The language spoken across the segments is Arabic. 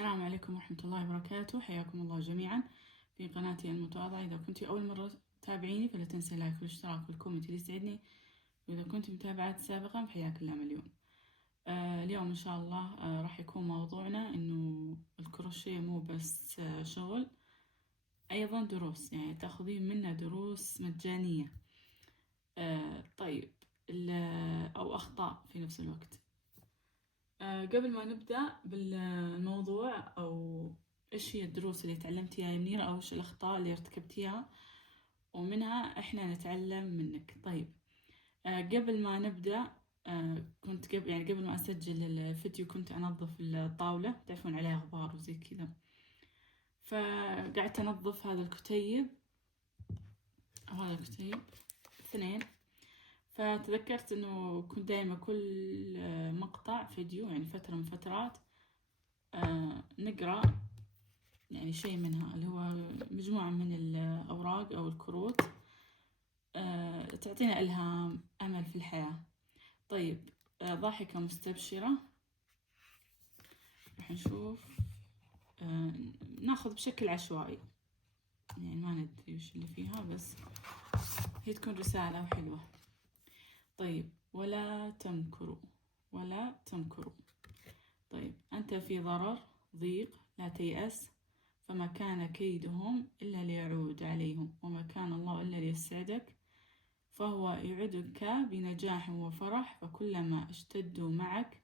السلام عليكم ورحمة الله وبركاته. حياكم الله جميعا في قناتي المتواضعة. إذا كنت أول مرة تتابعيني فلا تنسي اللايك والاشتراك والكومنت اللي يسعدني، وإذا كنت متابعات سابقا فحياك الله مليون. اليوم إن شاء الله راح يكون موضوعنا إنه الكروشيه مو بس شغل، أيضا دروس، يعني تاخذين منه دروس مجانية. طيب أو أخطاء في نفس الوقت. قبل ما نبدأ بالموضوع أو إيش هي الدروس اللي تعلمتيها يا منيرة أو إيش الأخطاء اللي ارتكبتيها ومنها إحنا نتعلم منك. طيب قبل ما نبدأ كنت قبل ما أسجل الفيديو كنت أنظف الطاولة، تعرفون عليها غبار وزي كذا، فقعدت أنظف هذا الكتيب وهذا الكتيب اثنين. فتذكرت إنه كنت دايما كل مقطع فيديو، يعني فترة من فترات نقرأ يعني شيء منها، اللي هو مجموعة من الأوراق أو الكروت تعطينا إلهام، أمل في الحياة. طيب ضاحكة مستبشرة راح نشوف، ناخذ بشكل عشوائي، يعني ما ندري وش اللي فيها، بس هي تكون رسالة وحلوة. طيب ولا تمكروا ولا تمكروا. طيب أنت في ضرر ضيق لا تيأس، فما كان كيدهم إلا ليعود عليهم، وما كان الله إلا ليسعدك، فهو يعدك بنجاح وفرح، فكلما اشتدوا معك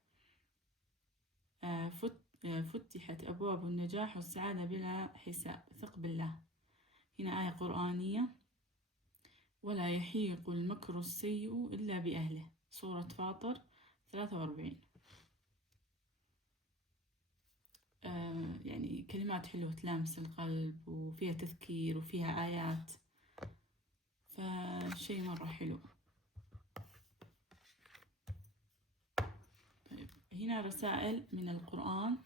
فتحت أبواب النجاح والسعادة بلا حساب. ثق بالله. هنا آية قرآنية: ولا يحيق المكر السيء إلا بأهله، سورة فاطر 43. يعني كلمات حلوة تلامس القلب وفيها تذكير وفيها آيات، فشي مرة حلو. طيب هنا رسائل من القرآن،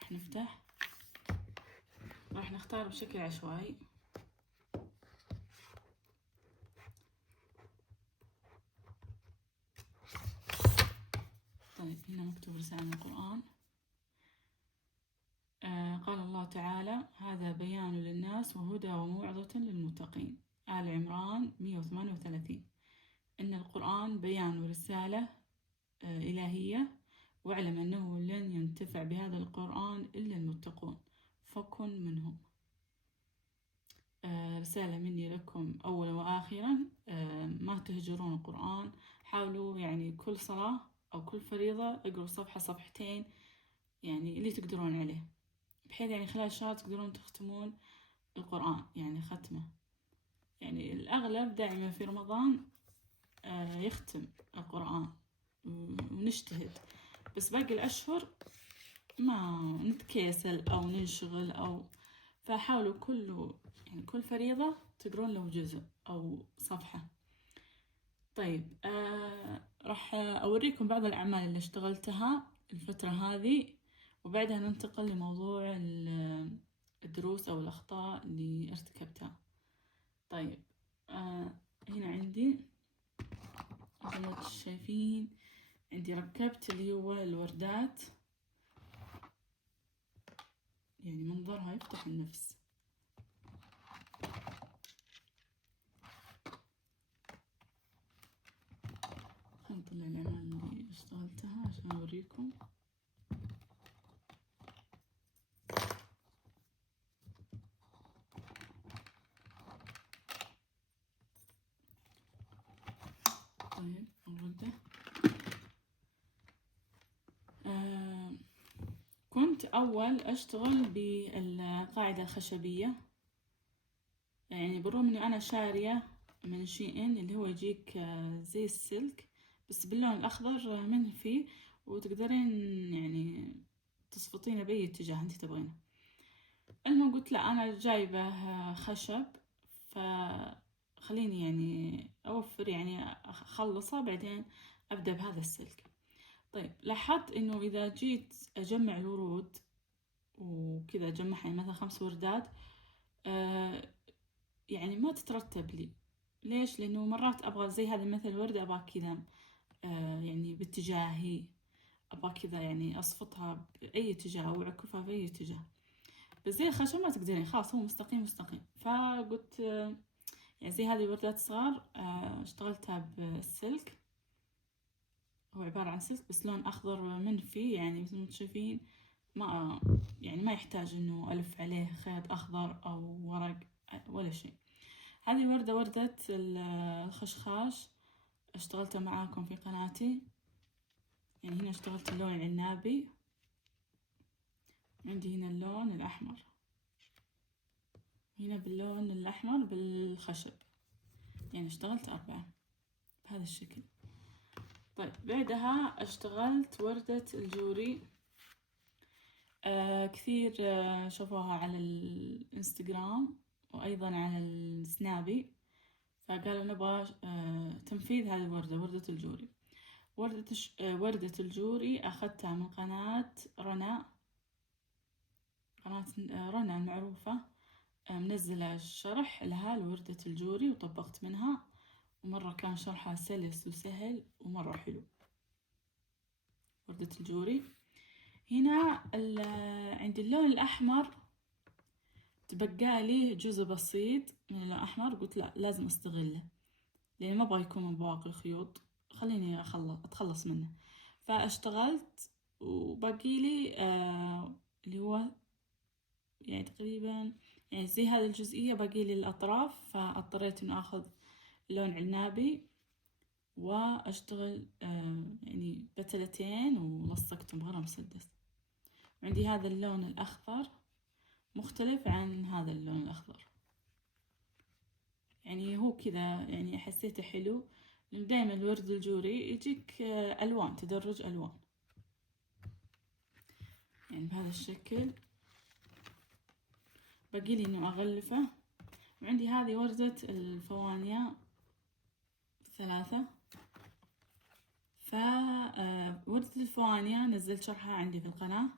راح نفتح، راح نختار بشكل عشوائي. طيب هنا مكتوب رسالة من القرآن. قال الله تعالى: هذا بيان للناس وهدى وموعظة للمتقين. آل عمران 138. إن القرآن بيان ورسالة إلهية، واعلم أنه لن ينتفع بهذا القرآن إلا المتقون، فكن منهم. رسالة مني لكم أولا وآخرا، ما تهجرون القرآن. حاولوا يعني كل صلاة أو كل فريضة اقروا صفحة صفحتين، يعني اللي تقدرون عليه، بحيث يعني خلال شهر تقدرون تختمون القرآن، يعني ختمة. يعني الأغلب دائما في رمضان يختم القرآن ونجتهد، بس باقي الأشهر ما نتكاسل أو ننشغل فحاولوا كل فريضة تقرون له جزء أو صفحة. طيب راح أوريكم بعض الأعمال اللي اشتغلتها الفترة هذه، وبعدها ننتقل لموضوع الدروس أو الأخطاء اللي ارتكبتها. طيب هنا عندي مثل ما شايفين، عندي ركبت اللي هو الوردات، يعني منظرها يفتح النفس. خلينا نطلع الأعمال اللي اشتغلتها عشان أوريكم. طيب الوردة كنت أول أشتغل بالقاعدة الخشبية، يعني بالرغم إني أنا شارية من شي إن اللي هو يجيك زي السلك بس باللون الأخضر منه فيه، وتقدرين يعني تصفطينه بأي اتجاه انتي تبغينه. المهم قلت لا، أنا جايبة خشب، فخليني يعني أوفر، يعني أخلصه بعدين أبدأ بهذا السلك. طيب لاحظت إنه إذا جيت أجمع الورود وكذا أجمعها، يعني مثلا 5 وردات، يعني ما تترتب لي. ليش؟ لأنه مرات أبغى زي هذا مثل وردة أبغى كذا يعني باتجاهي، أبغى كذا يعني أصفطها بأي اتجاه أو أعكفها في أي اتجاه، بس زي الخشب ما تقدرين، خلاص هو مستقيم مستقيم. فقلت يعني زي هذه وردات صغار اشتغلتها بالسلك، هو عبارة عن سلك بس لون أخضر منفي، يعني مثل ما تشوفين ما يعني ما يحتاج إنه ألف عليه خيط أخضر أو ورق ولا شيء. هذه وردة الخشخاش اشتغلتها معاكم في قناتي، يعني هنا اشتغلت اللون العنابي، عندي هنا اللون الأحمر، هنا باللون الأحمر بالخشب، يعني اشتغلت 4 بهذا الشكل. طيب بعدها اشتغلت وردة الجوري، كثير شافوها على الانستغرام وأيضا على السنابي، فقالوا نبغى تنفيذ هذه الوردة، وردة الجوري. وردة الجوري أخذتها من قناة رنا، قناة رنا المعروفة، منزلة شرح لها لوردة الجوري وطبقت منها، ومرة كان شرحها سلس وسهل ومرة حلو. وردة الجوري هنا عند اللون الأحمر تبقى لي جزء بسيط من اللون الأحمر، قلت لا لازم أستغله لأن ما أبغى يكون من بواقي الخيوط، خليني أتخلص منه. فاشتغلت وباقي لي اللي هو يعني تقريبا يعني زي هذه الجزئية باقي لي الأطراف، فاضطريت إنه أخذ لون عنابي وأشتغل يعني بتلتين ولصقتهم بغرة مسدس. عندي هذا اللون الأخضر مختلف عن هذا اللون الأخضر، يعني هو كذا يعني حسيته حلو، لأن دايما الورد الجوري يجيك ألوان، تدرج ألوان يعني بهذا الشكل. باقي لي إنه أغلفه. وعندي هذه وردة الفوانيا 3، وردة الفوانيا نزلت شرحها عندي في القناة،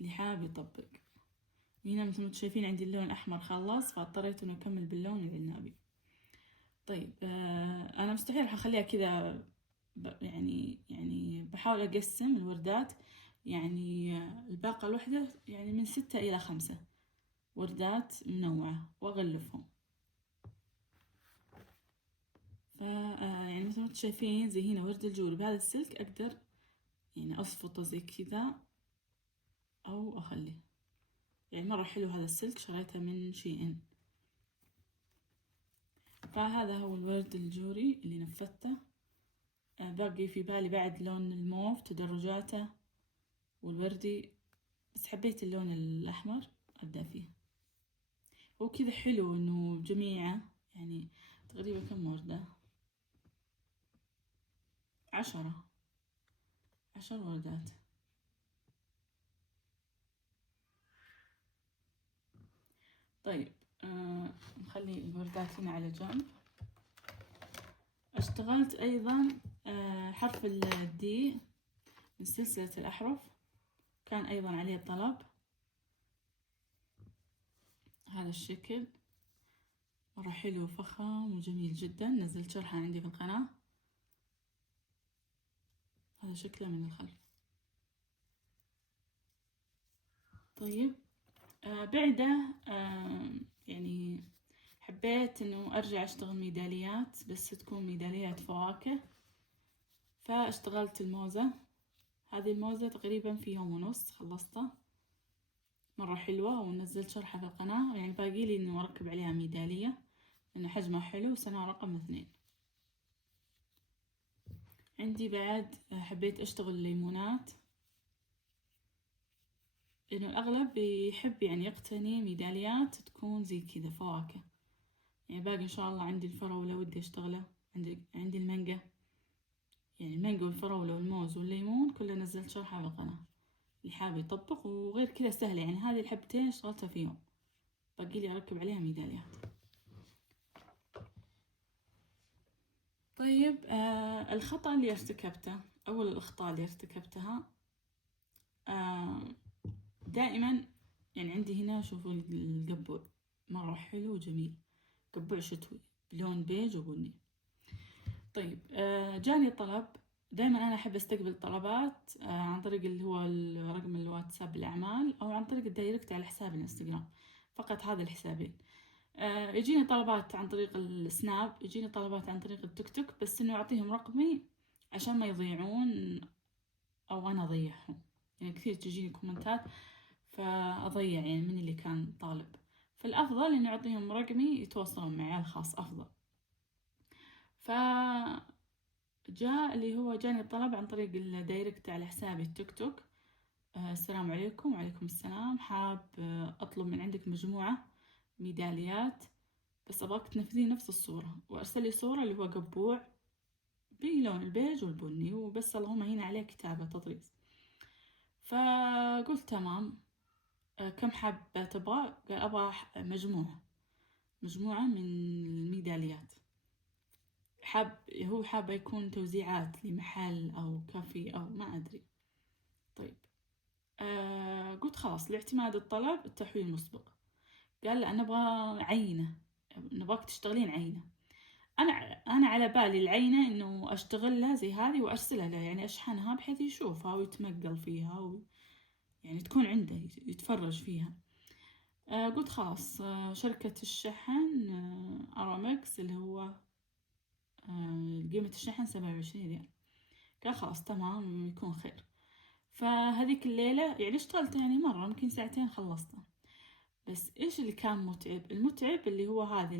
اللي حاب يطبق. هنا مثل ما شايفين عندي اللون الأحمر خلص، فاضطريت إنه أكمل باللون العنابي. طيب أنا مستحيل راح أخليها كذا، يعني بحاول أقسم الوردات، يعني الباقة الوحدة يعني من 6 إلى 5 وردات منوعة وأغلفهم. يعني مثل ما شايفين زي هنا ورد الجوري بهذا السلك أقدر يعني أصفطه زي كذا أو أخليه، يعني مرة حلو هذا السلك، شريته من شي. فهذا هو الورد الجوري اللي نفذته. باقي في بالي بعد لون الموف تدرجاته والوردي، بس حبيت اللون الأحمر أبدأ فيه. هو كذا حلو إنه جميعة يعني تقريبا كم وردة، 10 وردات. طيب نخلي الوردات هنا على جنب. اشتغلت أيضا حرف الدي من سلسلة الأحرف، كان أيضا عليه طلب، هذا الشكل مرة حلو وفخم وجميل جدا، نزلت شرحه عندي في القناة. هذا شكله من الخلف. طيب بعده يعني حبيت انه ارجع اشتغل ميداليات، بس تكون ميداليات فواكه، فاشتغلت الموزة. هذه الموزة تقريبا في يوم ونص خلصتها، مرة حلوة ونزلت شرحها في القناة، يعني باقي لي انه اركب عليها ميدالية لانه حجمها حلو، سنة رقم 2. عندي بعد حبيت اشتغل الليمونات، لانه الاغلب بيحب يعني يقتني ميداليات تكون زي كذا فواكه. يعني باقي ان شاء الله عندي الفراولة ودي اشتغله، عندي المانجا، يعني المانجا والفراولة والموز والليمون كله نزلت شرحها في القناة، اللي حاب يطبق. وغير كذا سهلة، يعني هذه الحبتين اشتغلتها في يوم، باقي لي اركب عليها ميداليات. طيب الخطأ اللي ارتكبته، اول الاخطاء اللي ارتكبتها دائما يعني عندي هنا شوفوا القبوع مرة حلو وجميل، قبوع شتوي بلون بيج وبني. طيب جاني طلب دائما أنا أحب أستقبل طلبات عن طريق اللي هو رقم الواتساب الأعمال، أو عن طريق الدايركت على حساب الإنستغرام. فقط هذا الحسابين. يجيني طلبات عن طريق السناب، يجيني طلبات عن طريق التيك توك، بس إنه أعطيهم رقمي عشان ما يضيعون أو أنا أضيعهم. يعني كثير تجيني كومنتات فأضيع يعني من اللي كان طالب، فالأفضل إنه أعطيهم رقمي يتواصلون معي على الخاص أفضل. فجاء اللي هو جاني الطلب عن طريق الدايركت على حسابي التيك توك. السلام عليكم. وعليكم السلام. حاب أطلب من عندك مجموعة ميداليات، بس أبغاك تنفذين نفس الصورة، وأرسل لي صورة اللي هو قبوع بلون البيج والبني، وبس اللهم هنا عليه كتابة تطريز. فقلت تمام. كم حابة تبغى؟ قال أبغى مجموعة من الميداليات. هو حابة يكون توزيعات لمحل أو كافي أو ما أدري. طيب قلت خلاص لاعتماد الطلب التحويل المسبق. قال لا، نبغى عينة، نبغاك تشتغلين عينة. أنا على بالي العينة إنه أشتغلها زي هذه وأرسلها له، يعني أشحنها بحيث يشوفها ويتمقل فيها يعني تكون عنده يتفرج فيها. قلت خلاص. شركة الشحن أرامكس اللي هو قيمة الشحن 27 ريال. قال خلاص تمام يكون خير. فهذيك الليلة يعني اشتغلت يعني مرة يمكن ساعتين خلصتها. بس إيش اللي كان متعب؟ المتعب اللي هو هذه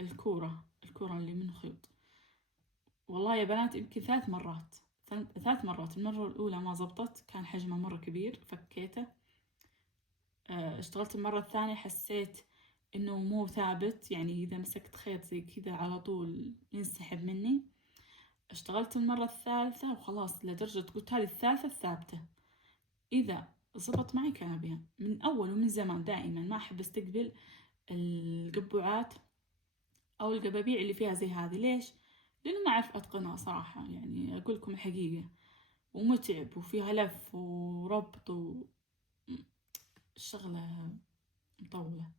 الكورة اللي من خيوط. والله يا بنات يمكن 3 مرات. المرة الأولى ما زبطت، كان حجمه مرة كبير فكيته. اشتغلت المرة الثانية حسيت إنه مو ثابت، يعني إذا مسكت خيط زي كذا على طول ينسحب مني. اشتغلت المرة الثالثة وخلاص لدرجة قلت هذه الثالثة الثابتة، إذا زبط معي كان بها. من أول ومن زمان دائما ما أحب استقبل القبوعات أو القبابيع اللي فيها زي هذه. ليش؟ لأنه ما أعرف أتقنها صراحة، يعني أقول لكم الحقيقة، ومتعب وفيها لف وربط الشغلة مطولة.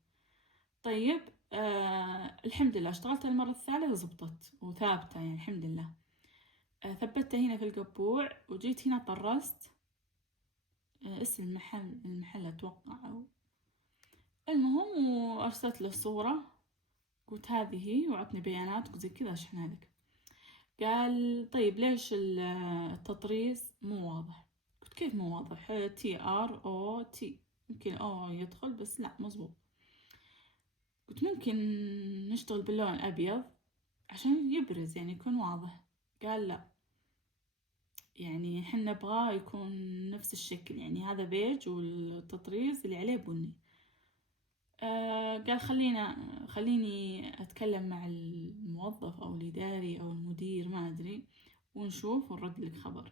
طيب الحمد لله اشتغلت المرة الثالثة زبطت وثابتة يعني الحمد لله. ثبتها هنا في القبوع وجيت هنا طرست اسم المحل أتوقع المهم، وأرسلت له صورة قلت هذه هي، وعطني بيانات قلت زي كذا أشحنها لك. قال طيب ليش التطريز مو واضح؟ قلت كيف مو واضح؟ TROT يمكن يدخل بس لا مزبوط. قلت ممكن نشتغل باللون الأبيض عشان يبرز يعني يكون واضح. قال لا، يعني حنا نبغاه يكون نفس الشكل، يعني هذا بيج والتطريز اللي عليه بني. قال خليني أتكلم مع الموظف أو الإداري أو المدير ما أدري ونشوف ونرد لك خبر.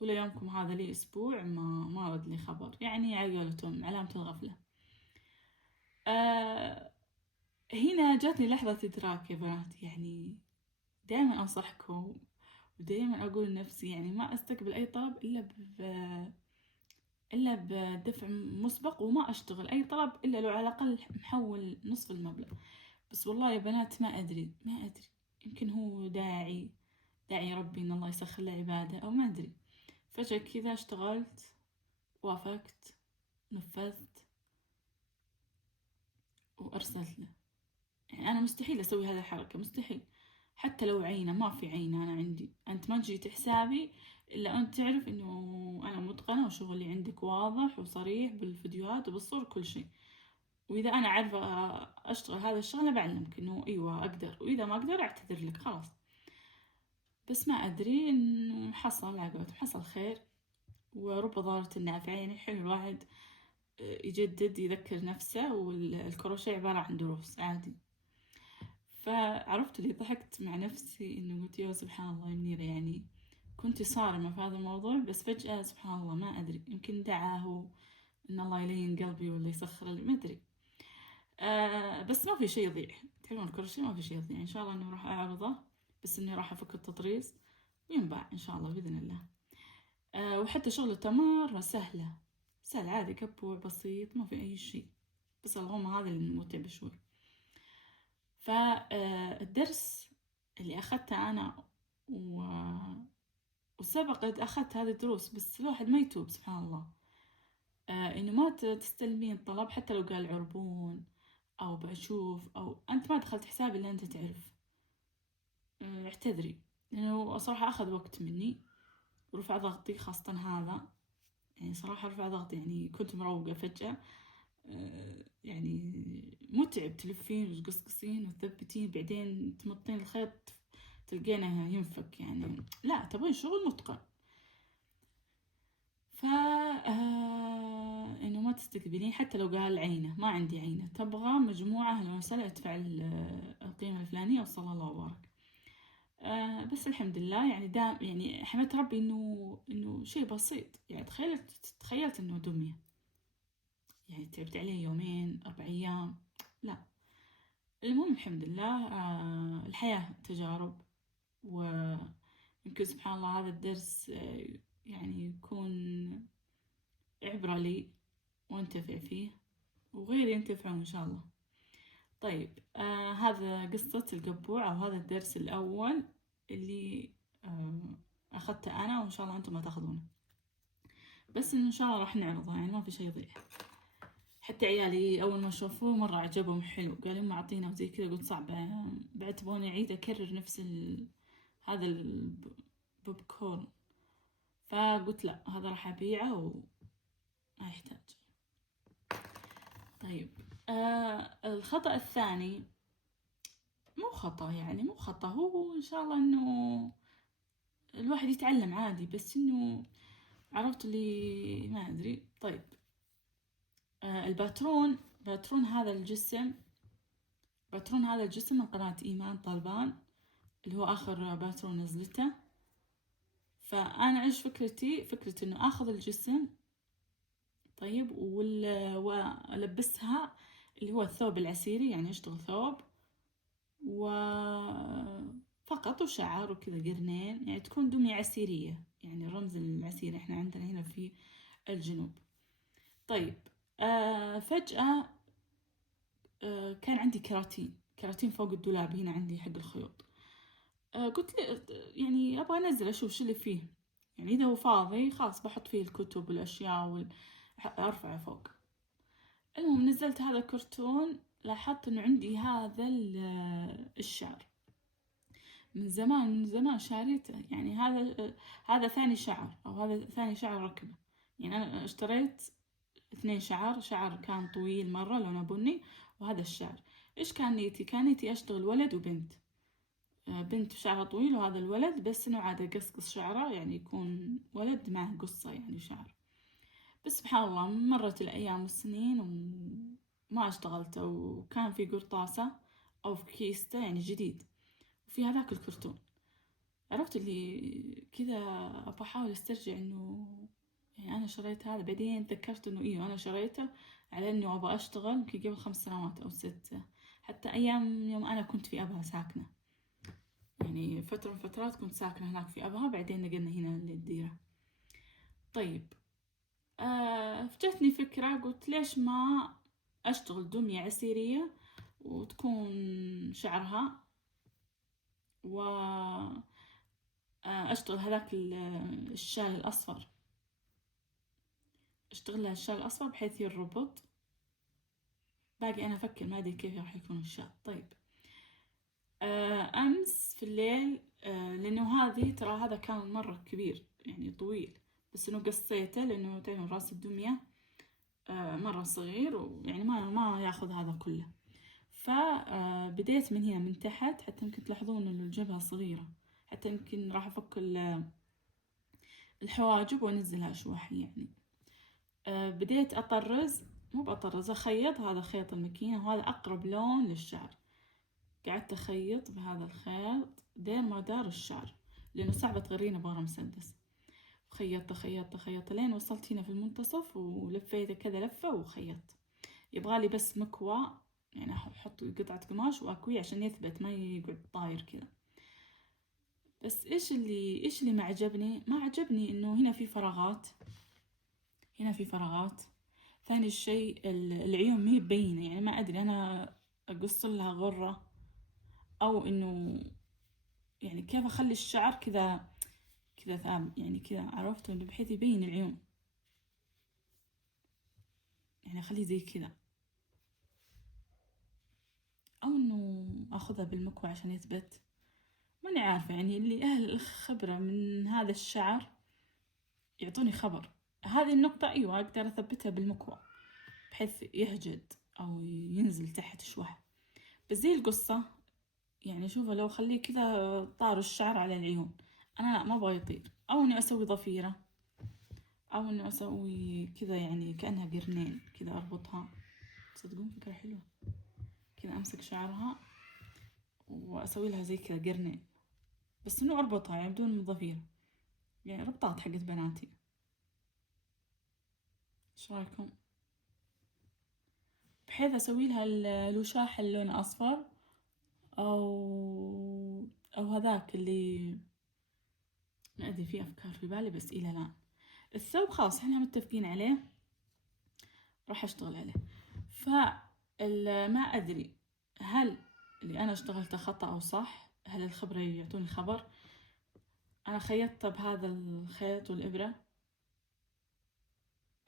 ولا يومكم هذا لي أسبوع ما رد لي خبر، يعني عقلتهم علامة الغفلة. هنا جاتني لحظة إدراك يا بنات، يعني دائما أنصحكم ودائما أقول لنفسي يعني ما أستقبل أي طلب إلا بدفع مسبق، وما أشتغل أي طلب إلا لو على الأقل محول نصف المبلغ. بس والله يا بنات ما أدري يمكن هو داعي ربي إن الله يسخر له عباده أو ما أدري. فجأة كذا اشتغلت، وافقت، نفذت وأرسلت له. يعني أنا مستحيل أسوي هذه الحركة، مستحيل. حتى لو عينة، ما في عينة أنا عندي. أنت ما جيت حسابي إلا أنت تعرف إنه أنا متقنة وشغلي عندك واضح وصريح بالفيديوهات وبالصور كل شيء. وإذا أنا عارفة أشتغل هذا الشغلة بعلمك إنه أيوة أقدر، وإذا ما أقدر أعتذر لك خلاص. بس ما أدري إنه حصل عقبة، حصل خير ورب ضارة نافعة. يعني حلو الواحد يجدد يذكر نفسه، والكروشيه عبارة عن دروس عادي. فعرفت اللي ضحكت مع نفسي إنه قلت يا سبحان الله يا منيرة، يعني كنت صارمة في هذا الموضوع، بس فجأة سبحان الله ما أدري يمكن دعاه إن الله يلين قلبي ولا يسخر لي ما أدري. بس ما في شيء يضيع، تعرفون الكروشيه ما في شيء يضيع. إن شاء الله إني راح أعرضه، بس إني راح أفك التطريز وينباع إن شاء الله بإذن الله. وحتى شغلته مرة سهل عادي، قبوع بسيط ما في أي شيء، بس اللهم هذا اللي متعب شوي. فالدرس اللي أخذته أنا وسبق قد أخذت هذه الدروس، بس الواحد ما يتوب سبحان الله. إنه ما تستلمين طلب حتى لو قال عربون أو بشوف، أو أنت ما دخلت حسابي إلا أنت تعرف. اعتذري، لأنه صراحة أخذ وقت مني ورفع ضغطي، خاصة هذا يعني صراحة رفع ضغطي، يعني كنت مروقة فجأة. يعني متعب، تلفين وتقصقصين وتثبتين بعدين تمطين الخيط تلقينه ينفك، يعني لا تبغين شغل متقن. انه ما تستقبلين حتى لو قال عينه، ما عندي عينه، تبغى مجموعة اهلا وسهلا ادفع القيمة الفلانية وصلى الله وبارك. بس الحمد لله يعني دام يعني حمدت ربي انه شيء بسيط. يعني تخيلت انه دمية، يعني تعبت عليه 2 4 أيام، لا. المهم الحمد لله. الحياة تجارب، ويمكن سبحان الله هذا الدرس يعني يكون عبرة لي وانتفع فيه وغيري ينتفعون إن شاء الله. طيب هذا قصة القبوع، أو هذا الدرس الأول اللي أخذته أنا، وإن شاء الله أنتم ما تاخذونه، بس إن شاء الله راح نعرضه، يعني ما في شيء يضيع. حتى عيالي أول ما شافوه مرة عجبهم حلو، قالوا ما أعطينا وزي كذا. قلت صعبة، بعد تبغوني أعيد أكرر نفس هذا البوب كورن، فقلت لا هذا راح أبيعه وما يحتاج. طيب الخطأ الثاني مو خطأ، يعني مو خطأ، هو إن شاء الله إنه الواحد يتعلم عادي، بس إنه عرفت اللي ما أدري. طيب باترون هذا الجسم من قناة إيمان طالبان، اللي هو آخر باترون نزلته. فأنا إيش فكرتي إنه آخذ الجسم طيب وألبسها اللي هو الثوب العسيري، يعني أشتغل ثوب وفقط وشعر وكذا قرنين، يعني تكون دمية عسيرية، يعني الرمز العسيري إحنا عندنا هنا في الجنوب. طيب فجأة كان عندي كراتين فوق الدولاب هنا عندي حق الخيوط. قلت لي يعني أبغى أنزل أشوف شو اللي فيه، يعني إذا هو فاضي خلاص بحط فيه الكتب والأشياء أرفعه فوق. المهم نزلت هذا الكرتون، لاحظت إنه عندي هذا الشعر من زمان شاريته، يعني هذا ثاني شعر، أو هذا ثاني شعر ركبه. يعني أنا اشتريت 2 شعر كان طويل مرة لونه بني، وهذا الشعر. إيش كان نيتي أشتغل ولد وبنت. بنت شعرها طويل، وهذا الولد بس إنه عادة قص شعره، يعني يكون ولد معه قصة يعني شعر. بس سبحان الله مرت الأيام والسنين وما اشتغلت، وكان في قرطاسة أو في كيسته يعني جديد، وفي هذاك الكرتون. عرفت اللي كذا أبغى أحاول أسترجع إنه يعني أنا شريت هذا. بعدين تذكرت إنه إيه أنا شريته على إنه أبغى أشتغل يمكن قبل 5 سنوات أو 6، حتى أيام يوم أنا كنت في أبها ساكنة، يعني فترة من فترات كنت ساكنة هناك في أبها، بعدين نقلنا هنا للديرة. طيب فجتني فكرة، قلت ليش ما أشتغل دمية عسيرية وتكون شعرها، وأشتغل هذاك الشال الأصفر، أشتغل لها الشال الأصفر بحيث يربط. باقي أنا أفكر ما أدري كيف راح يكون الشال. طيب أمس في الليل لأنه ترى هذا كان مرة كبير يعني طويل، بس إنه قصيته لأنه تعرفون راس الدمية مرة صغير، ويعني ما ياخذ هذا كله. فبديت من هنا من تحت، حتى يمكن تلاحظون إنه الجبهة صغيرة، حتى يمكن راح أفك الحواجب وأنزلها شوي يعني. بديت أخيط هذا خيط الماكينة، وهذا أقرب لون للشعر. قعدت أخيط بهذا الخيط دير ما دار الشعر، لأنه صعب تغرينه بغرة مسدس. خيطت لين وصلت هنا في المنتصف، ولفيته كذا لفة وخيطت. يبغالي بس مكوى، يعني أحط قطعة قماش وأكويه عشان يثبت ما يقعد طاير كذا. بس إيش اللي ما عجبني إنه هنا في فراغات. ثاني شيء العيون مي بينة، يعني ما أدري أنا أقص لها غرة أو إنه يعني كيف أخلي الشعر كذا ثابت، يعني كذا، عرفتوا، إنه بحيث يبين العيون، يعني أخليه زي كذا، أو إنه أخذها بالمكوى عشان يثبت. ماني عارفة، يعني اللي أهل الخبرة من هذا الشعر يعطوني خبر. هذه النقطة أيوة أقدر أثبتها بالمكوى بحيث يهجد أو ينزل تحت شوية. بس زي القصة، يعني شوفوا لو خليه كذا طار الشعر على العيون، أنا لا، ما أبغى يطير. أو إني أسوي ضفيرة، أو إني أسوي كذا يعني كأنها قرنين كذا أربطها. تصدقون فكرة حلوة، كذا أمسك شعرها وأسوي لها زي كذا قرنين، بس إنه أربطها يعني بدون ضفيرة، يعني ربطات حقت بناتي. إيش رأيكم؟ بحيث أسوي لها الوشاح اللون أصفر، أو هذاك اللي ما أدري، في أفكار في بالي بس إلى الآن. الثوب خلاص إحنا متفقين عليه، راح أشتغل عليه. ما أدري هل اللي أنا اشتغلته خطأ أو صح، هل الخبرة يعطوني خبر. أنا خيطت بهذا الخيط والإبرة،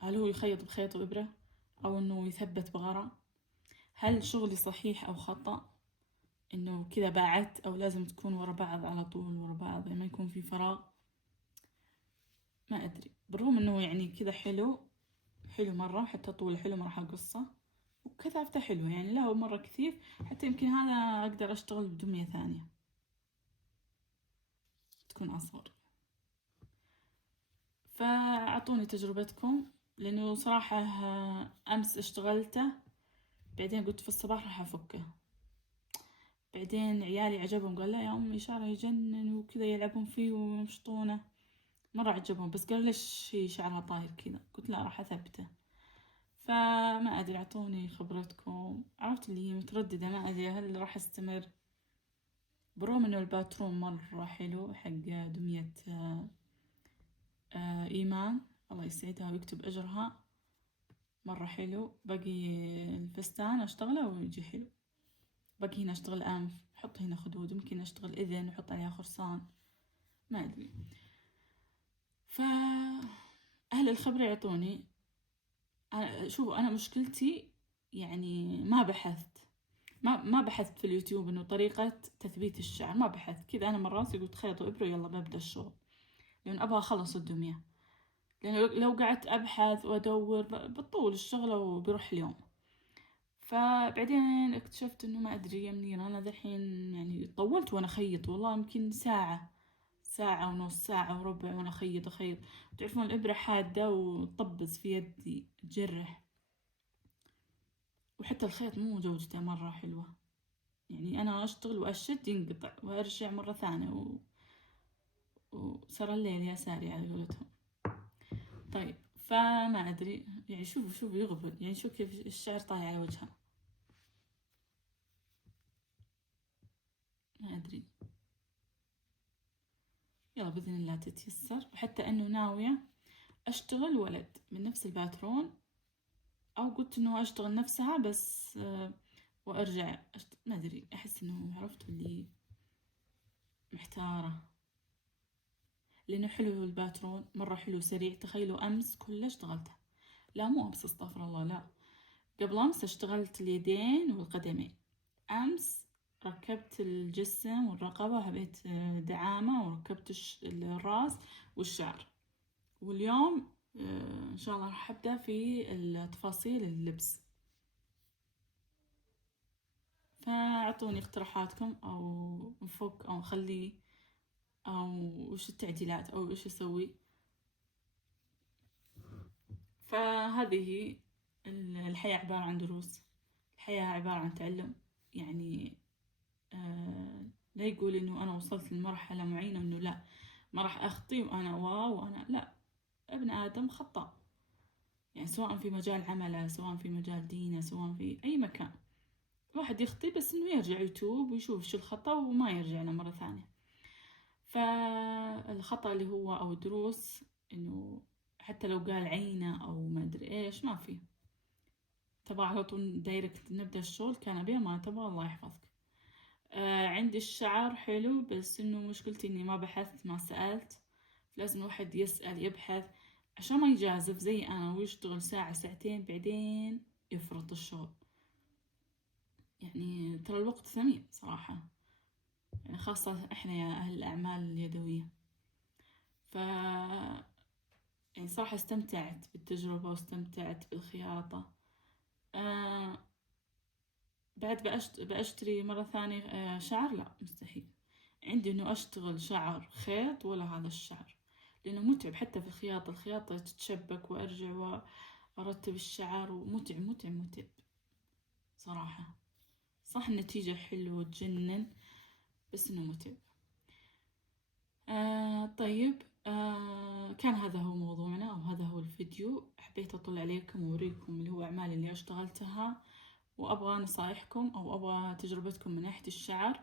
هل هو يخيط بخيط وإبرة أو إنه يثبت بغرة؟ هل شغلي صحيح أو خطأ، إنه كذا باعت، أو لازم تكون ورا بعض على طول ورا بعض ما يكون في فراغ؟ ما أدري. بالرغم إنه يعني كذا حلو مرة، حتى طول حلو، ما راح أقصه، وكثافته حلو، يعني لا هو مرة كثير، حتى يمكن هذا أقدر أشتغل بدمية ثانية تكون أصغر. فأعطوني تجربتكم، لأنه صراحة أمس اشتغلته، بعدين قلت في الصباح راح أفكه، بعدين عيالي عجبهم، قال لا يا أمي شعره يجنن وكذا، يلعبون فيه ويمشطونه، مرة عجبهم، بس قالوا ليش هي شعرها طاير كذا، قلت لا راح أثبته. فما أدري، أعطوني خبرتكم، عرفت اللي هي مترددة، ما أدري هل راح أستمر. بالرغم إنه الباترون مرة حلو حق دمية إيمان، الله يسعدها ويكتب أجرها، مرة حلو. باقي الفستان أشتغله ويجي حلو، باقي هنا أشتغل أنف، أحط هنا خدود، يمكن أشتغل إذن وأحط عليها خرصان، ما أدري. فأهل الخبرة يعطوني. شوفوا أنا مشكلتي يعني ما بحثت في اليوتيوب إنه طريقة تثبيت الشعر، ما بحثت كذا، أنا من راسي قلت خيط وإبرة يلا ببدأ الشغل، لأن أبغى أخلص الدمية، لأنه لو قعدت أبحث وأدور بطول الشغل وبيروح اليوم. فبعدين اكتشفت إنه ما أدري يا منيرة، أنا دحين يعني طولت وأنا أخيط، والله يمكن ساعة ونص، ساعة وربع وأنا أخيط. تعرفون الإبرة حادة وتطبز في يدي، تجرح، وحتى الخيط مو جودته مرة حلوة، يعني أنا أشتغل وأشد ينقطع وأرجع مرة ثانية وصار الليل يا ساري على قولتهم. طيب فما أدري، يعني شوفوا يغبن، يعني شوف كيف الشعر طالع على وجهها، ما أدري. يلا بإذن الله تتيسر. وحتى أنه ناوية أشتغل ولد من نفس الباترون، أو قلت إنه أشتغل نفسها بس وأرجع ما أدري، أحس إنه عرفت اللي محتارة، لأنه حلو الباترون، مرة حلو سريع. تخيلوا أمس كله اشتغلته، لا مو أمس، استغفر الله، لا قبل أمس اشتغلت اليدين والقدمين. أمس ركبت الجسم والرقبة، حبيت دعامة، وركبت الراس والشعر. واليوم إن شاء الله راح أبدأ في التفاصيل اللبس. فأعطوني اقتراحاتكم، أو نفك أو نخليه، أو وش التعديلات، أو وش أسوي. فهذه الحياة عبارة عن دروس، الحياة عبارة عن تعلم، يعني لا يقول إنه أنا وصلت لمرحلة معينة إنه لا، ما راح أخطي وأنا وأنا لا، ابن آدم خطأ، يعني سواء في مجال عمله، سواء في مجال دينه، سواء في أي مكان، الواحد يخطي، بس إنه يرجع يتوب ويشوف شو الخطأ وما يرجع له مرة ثانية. فالخطأ اللي هو أو الدروس، إنه حتى لو قال عينه أو ما أدري إيش، ما فيه، تبغى على طول دايركت نبدأ الشغل، كان أبيه ما تبغى الله يحفظك. عندي الشعر حلو، بس إنه مشكلتي إني ما بحثت، ما سألت. لازم الواحد يسأل يبحث عشان ما يجازف زي أنا ويشتغل ساعة ساعتين بعدين يفرط الشغل. يعني ترى الوقت ثمين صراحة، يعني خاصة إحنا يا أهل الأعمال اليدوية. ف يعني صراحة استمتعت بالتجربة واستمتعت بالخياطة. آه بعد بأشتري مرة ثانية شعر؟ لا مستحيل. عندي إنه أشتغل شعر خيط ولا هذا الشعر، لأنه متعب. حتى في الخياطة تتشبك وأرجع وأرتب الشعر، ومتعب متعب متعب صراحة. صح النتيجة حلوة وتجنن، بس إنه متعب. طيب، كان هذا هو موضوعنا، أو هذا هو الفيديو. حبيت أطلع عليكم وأوريكم اللي هو أعمال اللي اشتغلتها، وأبغى نصايحكم أو أبغى تجربتكم من ناحية الشعر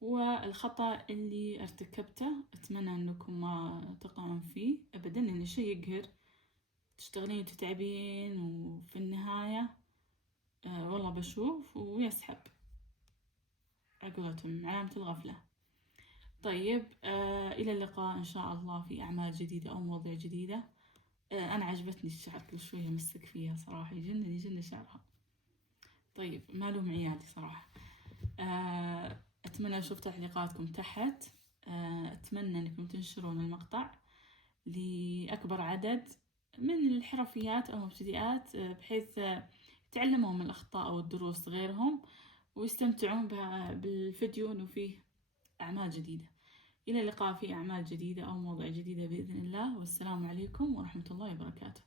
والخطأ اللي ارتكبته. أتمنى أنكم ما تقعون فيه أبدا، لأنه شيء يقهر. تشتغلين وتتعبين وفي النهاية والله بشوف ويسحب، عقولتهم علامة الغفلة. طيب، إلى اللقاء إن شاء الله في أعمال جديدة أو مواضيع جديدة. أنا عجبتني الشعر، كل شوية أمسك فيها صراحة، يجن شعرها. طيب، معلوم عيالي صراحة. أتمنى أشوف تعليقاتكم تحت. أتمنى أنكم تنشرون المقطع لأكبر عدد من الحرفيات أو المبتدئات، بحيث يتعلموا من الأخطاء أو الدروس غيرهم، ويستمتعون بالفيديو أنه فيه أعمال جديدة. إلى اللقاء في أعمال جديدة أو مواضيع جديدة بإذن الله، والسلام عليكم ورحمة الله وبركاته.